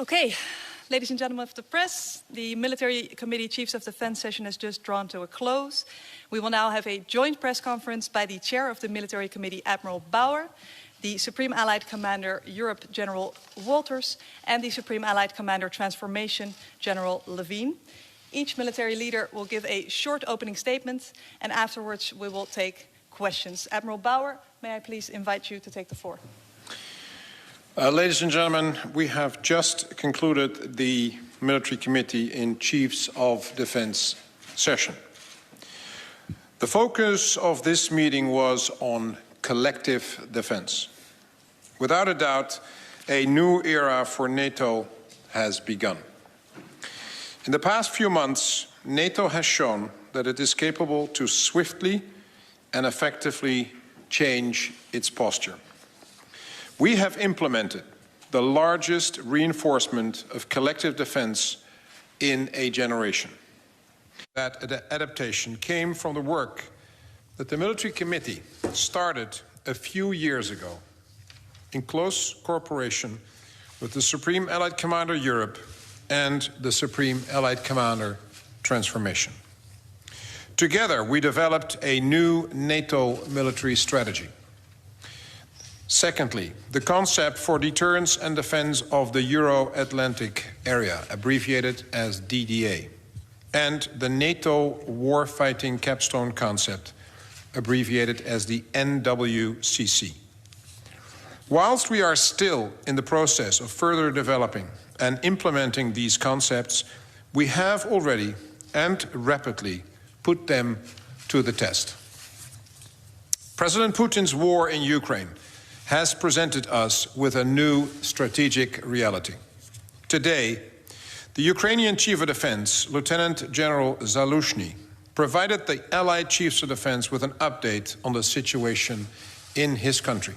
Okay, ladies and gentlemen of the press, the Military Committee Chiefs of Defense session has just drawn to a close. We will now have a joint press conference by the Chair of the Military Committee, Admiral Bauer, the Supreme Allied Commander Europe, General Wolters, and the Supreme Allied Commander Transformation, General Levine. Each military leader will give a short opening statement, and afterwards we will take questions. Admiral Bauer, may I please invite you to take the floor? Ladies and gentlemen, we have just concluded the Military Committee in Chiefs of Defense session. The focus of this meeting was on collective defense. Without a doubt, a new era for NATO has begun. In the past few months, NATO has shown that it is capable to swiftly and effectively change its posture. We have implemented the largest reinforcement of collective defense in a generation. That adaptation came from the work that the Military Committee started a few years ago in close cooperation with the Supreme Allied Commander Europe and the Supreme Allied Commander Transformation. Together, we developed a new NATO military strategy. Secondly, the concept for deterrence and defense of the Euro-Atlantic area, abbreviated as DDA, and the NATO warfighting capstone concept, abbreviated as the NWCC. Whilst we are still in the process of further developing and implementing these concepts, we have already and rapidly put them to the test. President Putin's war in Ukraine has presented us with a new strategic reality. Today, the Ukrainian Chief of Defense, Lieutenant General Zaluzhny, provided the Allied Chiefs of Defense with an update on the situation in his country.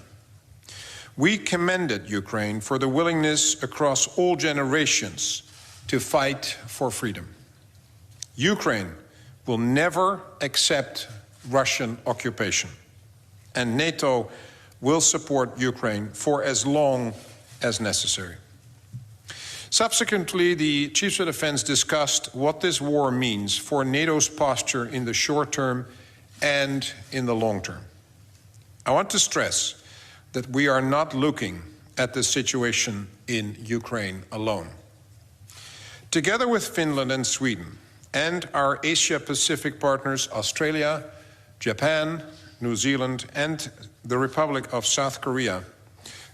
We commended Ukraine for the willingness across all generations to fight for freedom. Ukraine will never accept Russian occupation, and NATO will support Ukraine for as long as necessary. Subsequently, the Chiefs of Defense discussed what this war means for NATO's posture in the short term and in the long term. I want to stress that we are not looking at the situation in Ukraine alone. Together with Finland and Sweden and our Asia-Pacific partners, Australia, Japan, New Zealand, and the Republic of South Korea,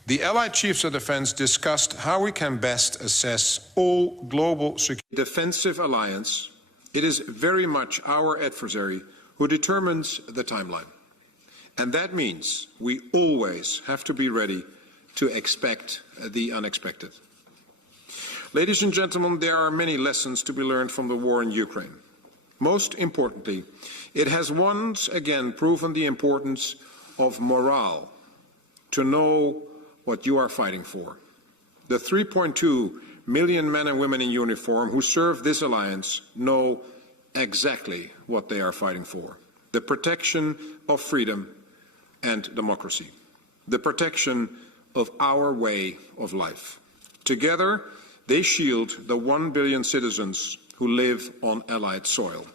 the Allied Chiefs of Defense discussed how we can best assess all global security. Defensive alliance, it is very much our adversary who determines the timeline. And that means we always have to be ready to expect the unexpected. Ladies and gentlemen, there are many lessons to be learned from the war in Ukraine. Most importantly, it has once again proven the importance of morale, to know what you are fighting for. The 3.2 million men and women in uniform who serve this alliance know exactly what they are fighting for. The protection of freedom and democracy. The protection of our way of life. Together, they shield the 1 billion citizens who live on Allied soil.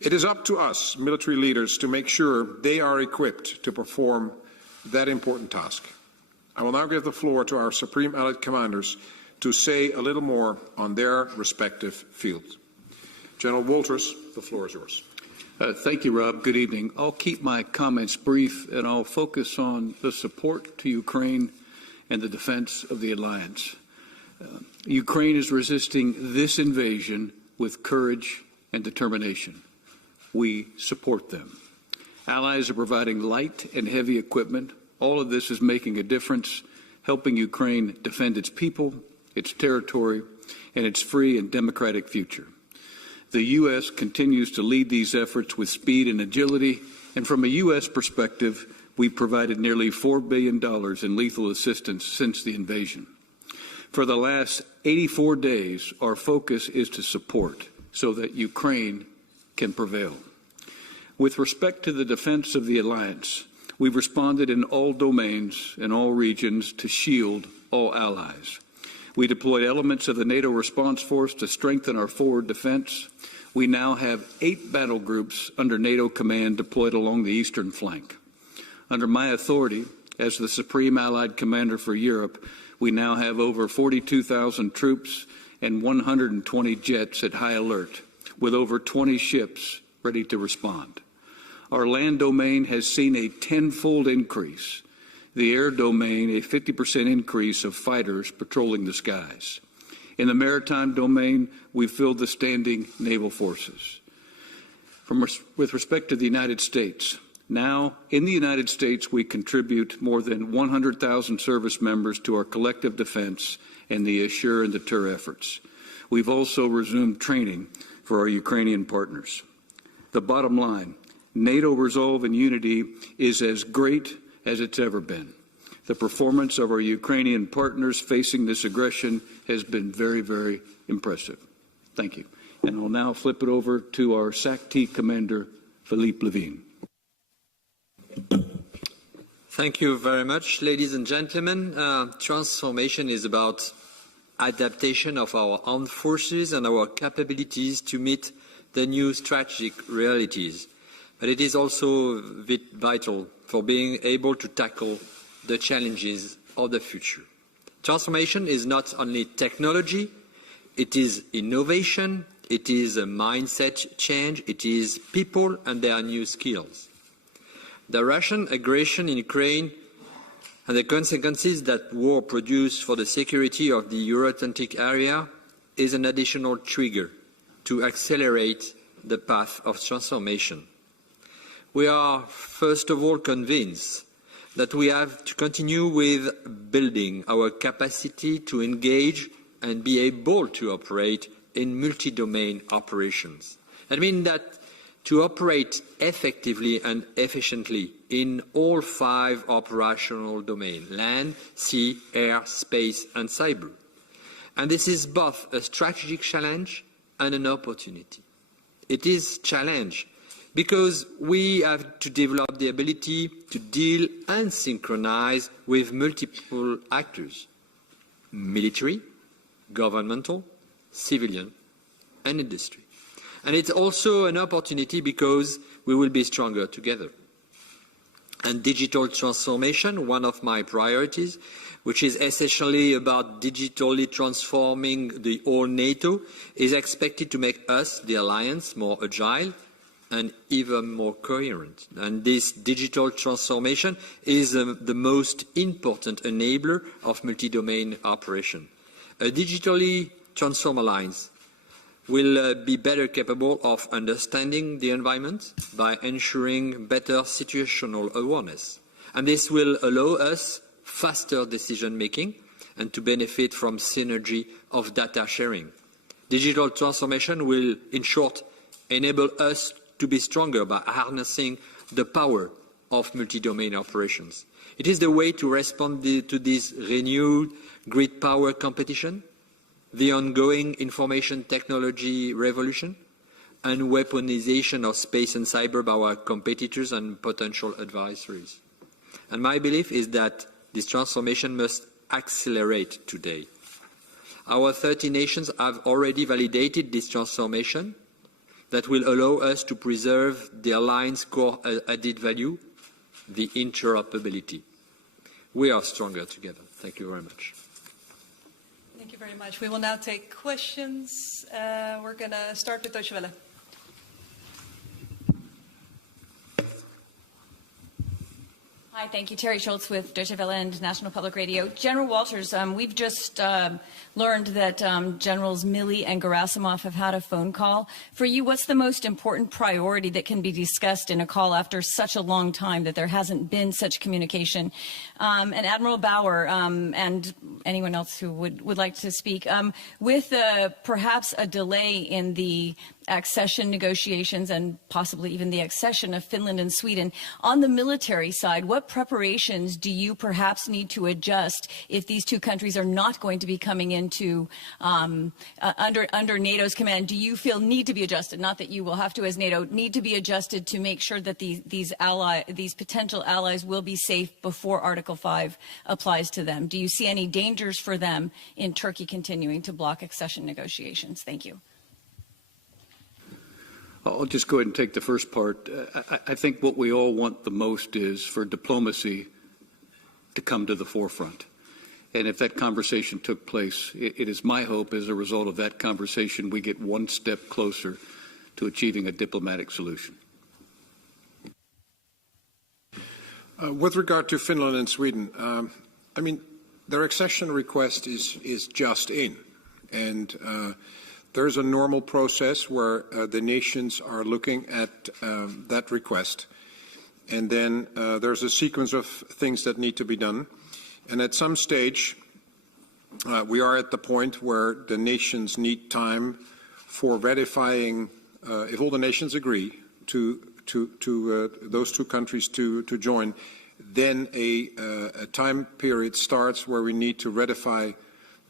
It is up to us, military leaders, to make sure they are equipped to perform that important task. I will now give the floor to our Supreme Allied Commanders to say a little more on their respective fields. General Wolters, the floor is yours. Thank you, Rob. Good evening. I'll keep my comments brief, and I'll focus on the support to Ukraine and the defense of the alliance. Ukraine is resisting this invasion with courage and determination. We support them. Allies are providing light and heavy equipment. All of this is making a difference, helping Ukraine defend its people, its territory, and its free and democratic future. The U.S. continues to lead these efforts with speed and agility, and from a U.S. perspective, we've provided nearly $4 billion in lethal assistance since the invasion. For the last 84 days, our focus is to support so that Ukraine can prevail. With respect to the defense of the alliance, we've responded in all domains and all regions to shield all allies. We deployed elements of the NATO response force to strengthen our forward defense. We now have 8 battle groups under NATO command deployed along the eastern flank. Under my authority as the Supreme Allied Commander for Europe, we now have over 42,000 troops and 120 jets at high alert, with over 20 ships ready to respond. Our land domain has seen a 10-fold increase. The air domain, a 50% increase of fighters patrolling the skies. In the maritime domain, we filled the standing naval forces. With respect to the United States, now in the United States we contribute more than 100,000 service members to our collective defense and the assure and deter efforts. We've also resumed training for our Ukrainian partners. The bottom line, NATO resolve and unity is as great as it's ever been. The performance of our Ukrainian partners facing this aggression has been very, very impressive. Thank you. And I'll now flip it over to our SAC-T Commander, Philippe Levine. Thank you very much, ladies and gentlemen. Transformation is about adaptation of our armed forces and our capabilities to meet the new strategic realities. But it is also vital for being able to tackle the challenges of the future. Transformation is not only technology, it is innovation, it is a mindset change, it is people and their new skills. The Russian aggression in Ukraine and the consequences that war produced for the security of the Euro-Atlantic area is an additional trigger to accelerate the path of transformation. We are, first of all, convinced that we have to continue with building our capacity to engage and be able to operate in multi-domain operations. That means that to operate effectively and efficiently in all 5 operational domains, land, sea, air, space and cyber. And this is both a strategic challenge and an opportunity. It is a challenge because we have to develop the ability to deal and synchronize with multiple actors, military, governmental, civilian and industry. And it's also an opportunity because we will be stronger together. And digital transformation, one of my priorities, which is essentially about digitally transforming the whole NATO, is expected to make us, the alliance, more agile and even more coherent. And this digital transformation is the most important enabler of multi-domain operation. A digitally transformed alliance will be better capable of understanding the environment by ensuring better situational awareness. And this will allow us faster decision-making and to benefit from synergy of data sharing. Digital transformation will, in short, enable us to be stronger by harnessing the power of multi-domain operations. It is the way to respond to this renewed grid power competition, the ongoing information technology revolution, and weaponization of space and cyber by our competitors and potential adversaries. And my belief is that this transformation must accelerate today. Our 30 nations have already validated this transformation that will allow us to preserve the alliance core added value, the interoperability. We are stronger together. Thank you very much. Thank you very much. We will now take questions. We're going to start with Deutsche Welle. Hi, thank you. Terry Schultz with Deutsche Welle and National Public Radio. General Wolters, we've just learned that Generals Milley and Gerasimov have had a phone call. For you, what's the most important priority that can be discussed in a call after such a long time that there hasn't been such communication? And Admiral Bauer and anyone else who would like to speak, with perhaps a delay in the accession negotiations and possibly even the accession of Finland and Sweden. On the military side, what preparations do you perhaps need to adjust if these two countries are not going to be coming into under NATO's command? Do you feel need to be adjusted? Not that you will have to as NATO, need to be adjusted to make sure that these potential allies will be safe before Article 5 applies to them. Do you see any danger dangers for them in Turkey continuing to block accession negotiations? Thank you. I'll just go ahead and take the first part. I think what we all want the most is for diplomacy to come to the forefront. And if that conversation took place, it is my hope as a result of that conversation we get one step closer to achieving a diplomatic solution. With regard to Finland and Sweden, I mean, their accession request is just in. And there's a normal process where the nations are looking at that request. And then there's a sequence of things that need to be done. And at some stage, we are at the point where the nations need time for ratifying, if all the nations agree to those two countries to join, then a time period starts where we need to ratify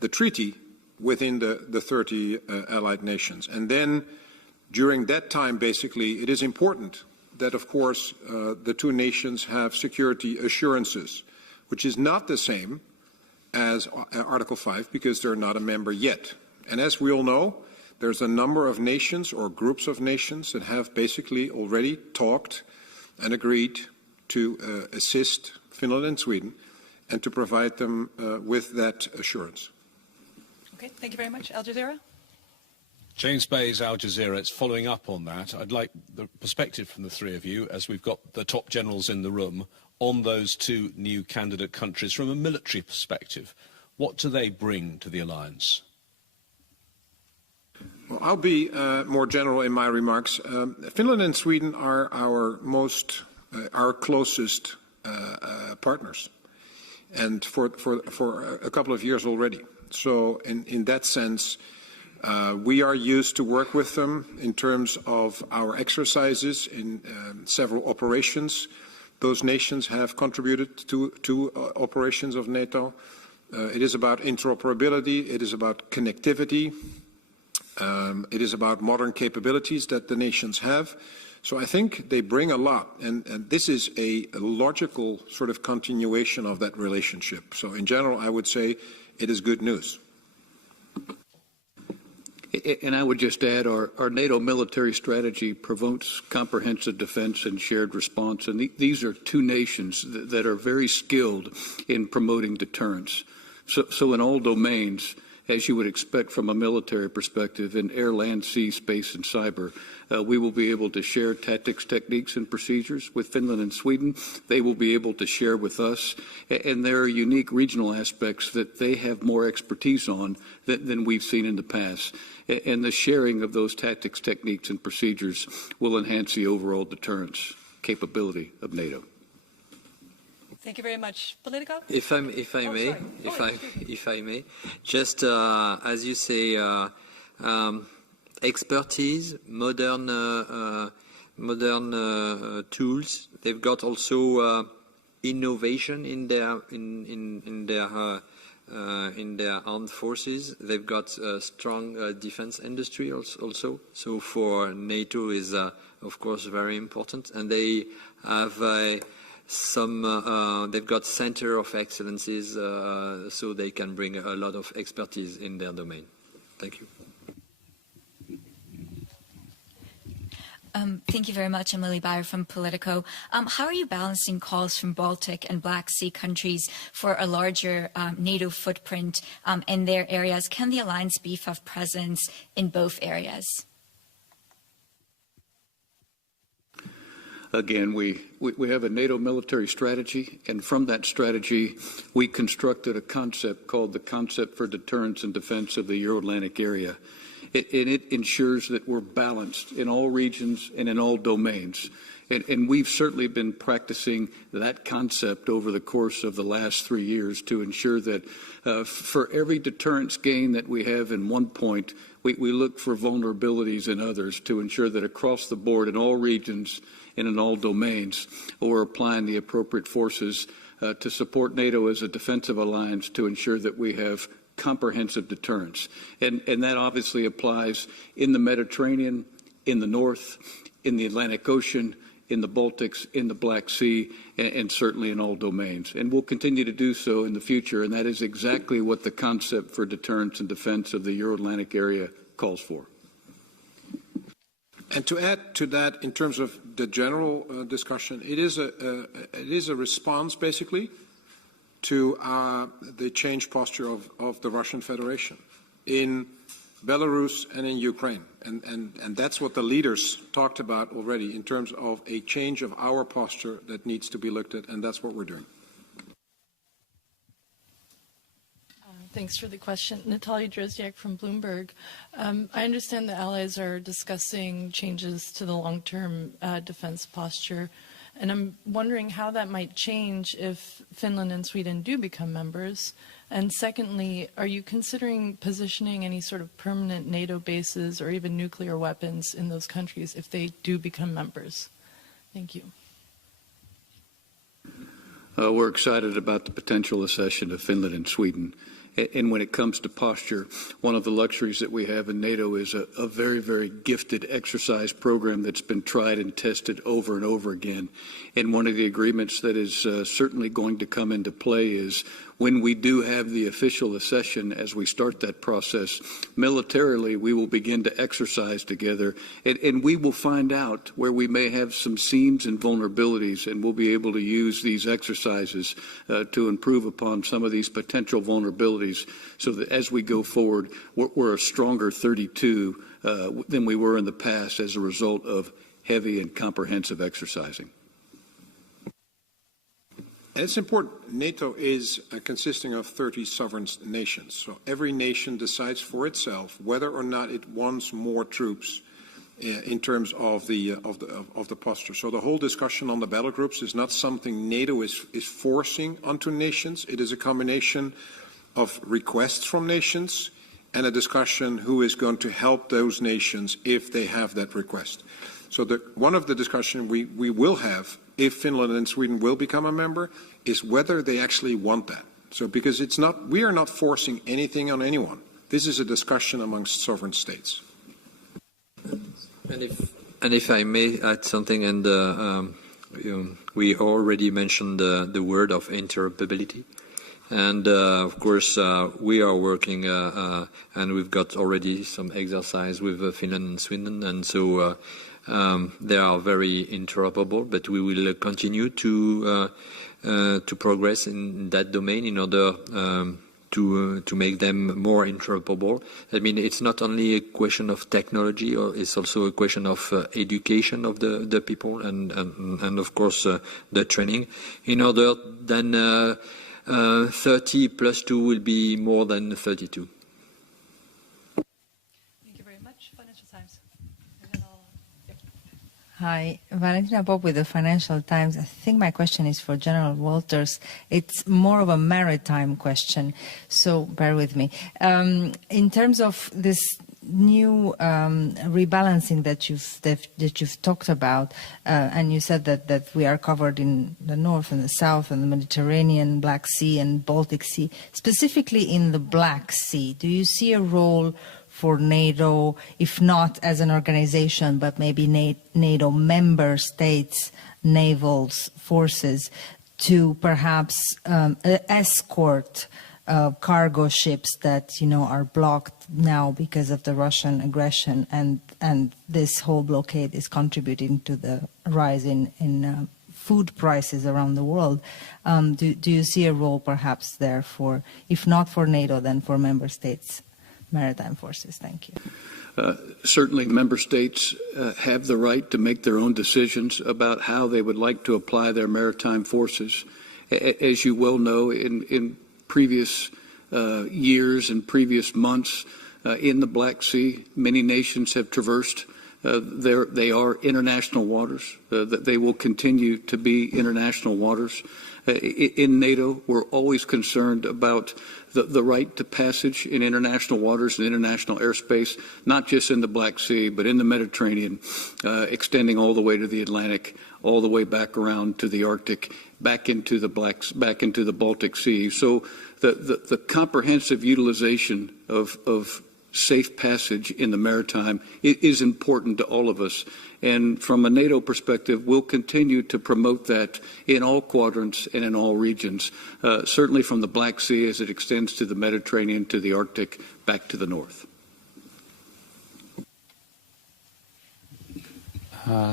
the treaty within the 30 allied nations. And then during that time, basically, it is important that, of course, the two nations have security assurances, which is not the same as Article 5 because they're not a member yet. And as we all know, there's a number of nations or groups of nations that have basically already talked and agreed to assist Finland and Sweden and to provide them with that assurance. Okay, thank you very much. Al Jazeera. James Bay's Al Jazeera. It's following up on that. I'd like the perspective from the three of you, as we've got the top generals in the room, on those two new candidate countries from a military perspective. What do they bring to the alliance? Well, I'll be more general in my remarks. Finland and Sweden are our closest partners, and for a couple of years already. So in that sense, we are used to work with them in terms of our exercises in several operations. Those nations have contributed to operations of NATO. It is about interoperability. It is about connectivity. It is about modern capabilities that the nations have. So I think they bring a lot, and this is a logical sort of continuation of that relationship. So in general, I would say it is good news. And I would just add our NATO military strategy promotes comprehensive defense and shared response. And these are two nations that are very skilled in promoting deterrence. So in all domains, as you would expect from a military perspective, in air, land, sea, space, and cyber, we will be able to share tactics, techniques, and procedures with Finland and Sweden. They will be able to share with us. And there are unique regional aspects that they have more expertise on than we've seen in the past. And the sharing of those tactics, techniques, and procedures will enhance the overall deterrence capability of NATO. Thank you very much. Politico? If I may, just as you say, expertise, modern tools. They've got also innovation in their armed forces. They've got a strong defense industry also. So for NATO is of course very important, and they have they've got center of excellences, so they can bring a lot of expertise in their domain. Thank you. Thank you very much. I'm Lily Byer from Politico. How are you balancing calls from Baltic and Black Sea countries for a larger NATO footprint in their areas? Can the alliance beef up presence in both areas? Again, we have a NATO military strategy, and from that strategy, we constructed a concept called the Concept for Deterrence and Defense of the Euro-Atlantic Area. It ensures that we're balanced in all regions and in all domains. And we've certainly been practicing that concept over the course of the last 3 years to ensure that for every deterrence gain that we have in one point, we look for vulnerabilities in others to ensure that across the board in all regions and in all domains, we're applying the appropriate forces to support NATO as a defensive alliance to ensure that we have comprehensive deterrence. And that obviously applies in the Mediterranean, in the North, in the Atlantic Ocean, in the Baltics, in the Black Sea, and certainly in all domains. And we'll continue to do so in the future, and that is exactly what the concept for deterrence and defense of the Euro-Atlantic area calls for. And to add to that, in terms of the general discussion, it is a response, basically, to the changed posture of the Russian Federation in Belarus and in Ukraine. And that's what the leaders talked about already in terms of a change of our posture that needs to be looked at, and that's what we're doing. Thanks for the question. Natalia Drozdiak from Bloomberg. I understand the allies are discussing changes to the long-term defense posture, and I'm wondering how that might change if Finland and Sweden do become members. And secondly, are you considering positioning any sort of permanent NATO bases or even nuclear weapons in those countries if they do become members? Thank you. We're excited about the potential accession of Finland and Sweden. And when it comes to posture, one of the luxuries that we have in NATO is a very, very gifted exercise program that's been tried and tested over and over again. And one of the agreements that is certainly going to come into play is when we do have the official accession, as we start that process, militarily we will begin to exercise together, and we will find out where we may have some seams and vulnerabilities, and we'll be able to use these exercises to improve upon some of these potential vulnerabilities so that as we go forward, we're a stronger 32 than we were in the past as a result of heavy and comprehensive exercising. And it's important, NATO is consisting of 30 sovereign nations. So every nation decides for itself whether or not it wants more troops in terms of the posture. So the whole discussion on the battle groups is not something NATO is forcing onto nations. It is a combination of requests from nations and a discussion who is going to help those nations if they have that request. So one of the discussions we will have if Finland and Sweden will become a member is whether they actually want that. So because we are not forcing anything on anyone. This is a discussion amongst sovereign states. And if I may add something, and we already mentioned the word of interoperability. And of course, we are working, and we've got already some exercise with Finland and Sweden, and so they are very interoperable. But we will continue to progress in that domain in order to make them more interoperable. I mean, it's not only a question of technology, or it's also a question of education of the people, and of course the training. In order then. 30 plus 2 will be more than 32. Thank you very much. Financial Times. Hi, Valentina Bob with the Financial Times. I think my question is for General Wolters. It's more of a maritime question, so bear with me. In terms of this new rebalancing that you've talked about, and you said that we are covered in the north and the south and the Mediterranean, Black Sea and Baltic Sea. Specifically in the Black Sea, do you see a role for NATO, if not as an organization, but maybe NATO member states, naval forces, to perhaps escort cargo ships that are blocked now because of the Russian aggression, and this whole blockade is contributing to the rise in food prices around the world. Do you see a role perhaps there for, if not for NATO, then for member states' maritime forces? Thank you. Certainly member states have the right to make their own decisions about how they would like to apply their maritime forces. As you well know, in previous years and previous months in the Black Sea, many nations have traversed. They are international waters. They will continue to be international waters. In NATO, we're always concerned about the right to passage in international waters and international airspace, not just in the Black Sea, but in the Mediterranean, extending all the way to the Atlantic, all the way back around to the Arctic, back into the Baltic Sea. So the comprehensive utilization of safe passage in the maritime is important to all of us. And from a NATO perspective, we'll continue to promote that in all quadrants and in all regions, certainly from the Black Sea as it extends to the Mediterranean, to the Arctic, back to the north.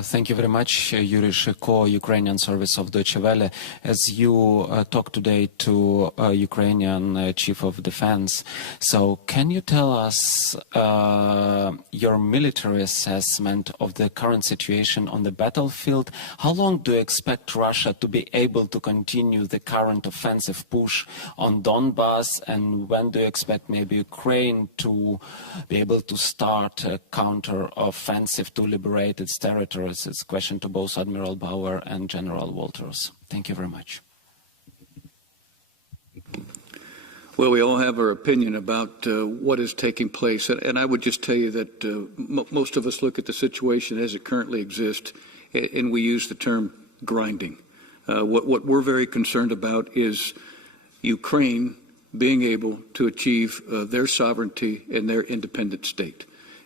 Thank you very much, Yuri Shiko, Ukrainian service of Deutsche Welle. As you talked today to Ukrainian Chief of Defense, so can you tell us your military assessment of the current situation on the battlefield? How long do you expect Russia to be able to continue the current offensive push on Donbass, and when do you expect maybe Ukraine to be able to start a counter-offensive to liberate its territories? It's a question to both Admiral Bauer and General Wolters. Thank you very much. Well, we all have our opinion about what is taking place, and I would just tell you that most of us look at the situation as it currently exists, and we use the term grinding. What we're very concerned about is Ukraine being able to achieve their sovereignty and their independent state.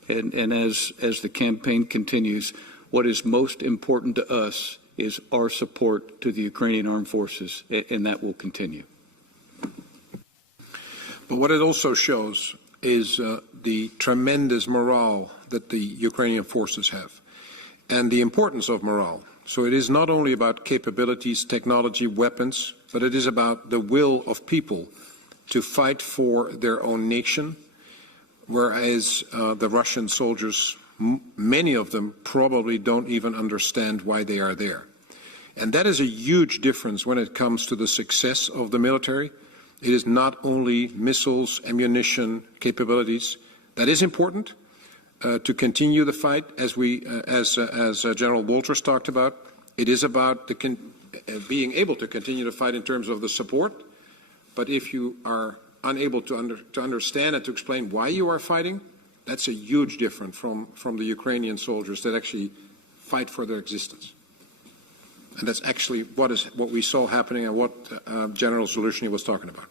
And as the campaign continues, what is most important to us is our support to the Ukrainian armed forces, and that will continue. But what it also shows is the tremendous morale that the Ukrainian forces have and the importance of morale. So it is not only about capabilities, technology, weapons, but it is about the will of people to fight for their own nation, whereas the Russian soldiers, many of them probably don't even understand why they are there. And that is a huge difference when it comes to the success of the military. It is not only missiles, ammunition, capabilities. That is important to continue the fight, as General Wolters talked about. It is about being able to continue to fight in terms of the support. But if you are unable to understand and to explain why you are fighting, that's a huge difference from the Ukrainian soldiers that actually fight for their existence. And that's actually what we saw happening and what General Zaluzhny was talking about.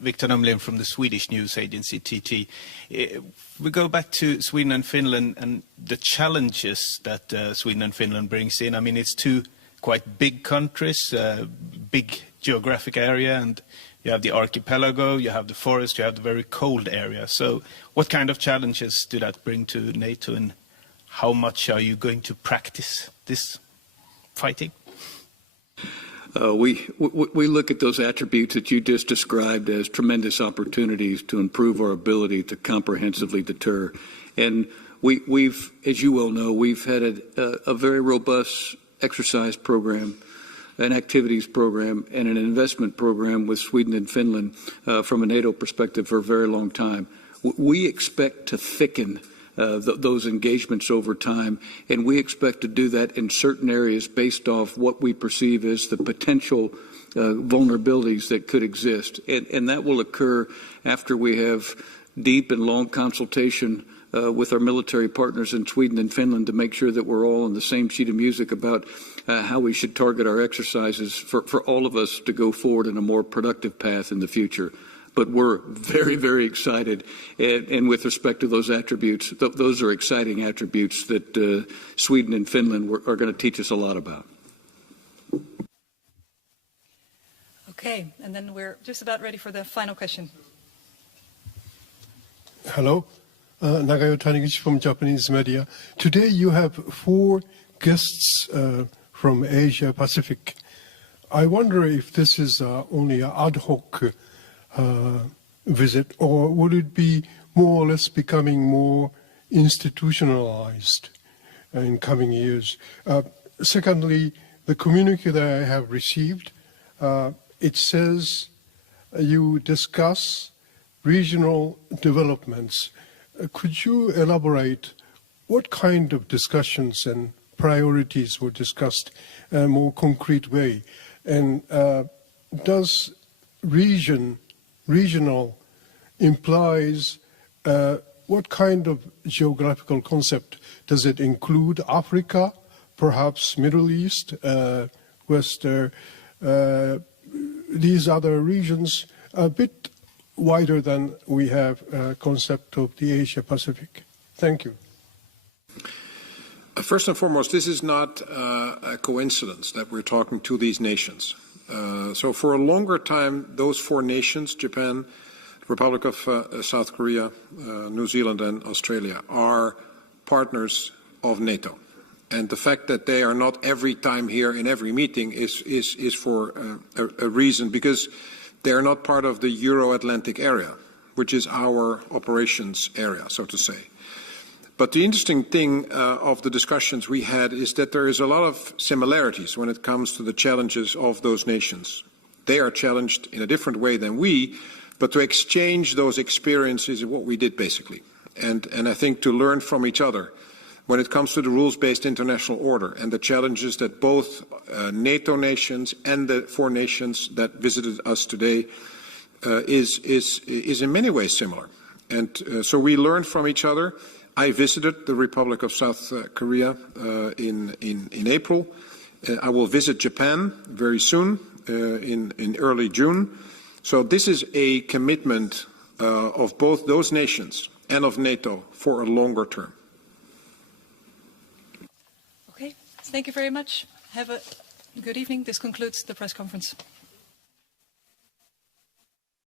Victor Numlin from the Swedish news agency TT. We go back to Sweden and Finland and the challenges that Sweden and Finland brings in. I mean, it's two quite big countries, big geographic area, and you have the archipelago, you have the forest, you have the very cold area. So what kind of challenges do that bring to NATO, and how much are you going to practice this fighting? We look at those attributes that you just described as tremendous opportunities to improve our ability to comprehensively deter. And we've, as you well know, we've had a very robust exercise program, an activities program, and an investment program with Sweden and Finland from a NATO perspective for a very long time. We expect to thicken those engagements over time, and we expect to do that in certain areas based off what we perceive as the potential vulnerabilities that could exist. And that will occur after we have deep and long consultation with our military partners in Sweden and Finland to make sure that we're all on the same sheet of music about how we should target our exercises for all of us to go forward in a more productive path in the future. But we're very, very excited. And with respect to those attributes, those are exciting attributes that Sweden and Finland are going to teach us a lot about. Okay, and then we're just about ready for the final question. Hello, Nagayo Taniguchi from Japanese media. Today you have 4 guests from Asia Pacific. I wonder if this is only an ad hoc visit, or would it be more or less becoming more institutionalized in coming years? Secondly, the communique that I have received, it says you discuss regional developments. Could you elaborate what kind of discussions and priorities were discussed in a more concrete way? And does regional implies what kind of geographical concept? Does it include Africa, perhaps Middle East, these other regions a bit wider than we have a concept of the Asia-Pacific. Thank you. First and foremost, this is not a coincidence that we're talking to these nations. So for a longer time, those four nations, Japan, Republic of South Korea, New Zealand and Australia, are partners of NATO. And the fact that they are not every time here in every meeting is for a reason, because they are not part of the Euro-Atlantic area, which is our operations area, so to say. But the interesting thing of the discussions we had is that there is a lot of similarities when it comes to the challenges of those nations. They are challenged in a different way than we, but to exchange those experiences is what we did basically. And I think to learn from each other when it comes to the rules-based international order and the challenges that both NATO nations and the four nations that visited us today is in many ways similar. And so we learned from each other. I visited the Republic of South Korea in April. I will visit Japan very soon, in early June. So this is a commitment of both those nations and of NATO for a longer term. Okay, thank you very much. Have a good evening. This concludes the press conference.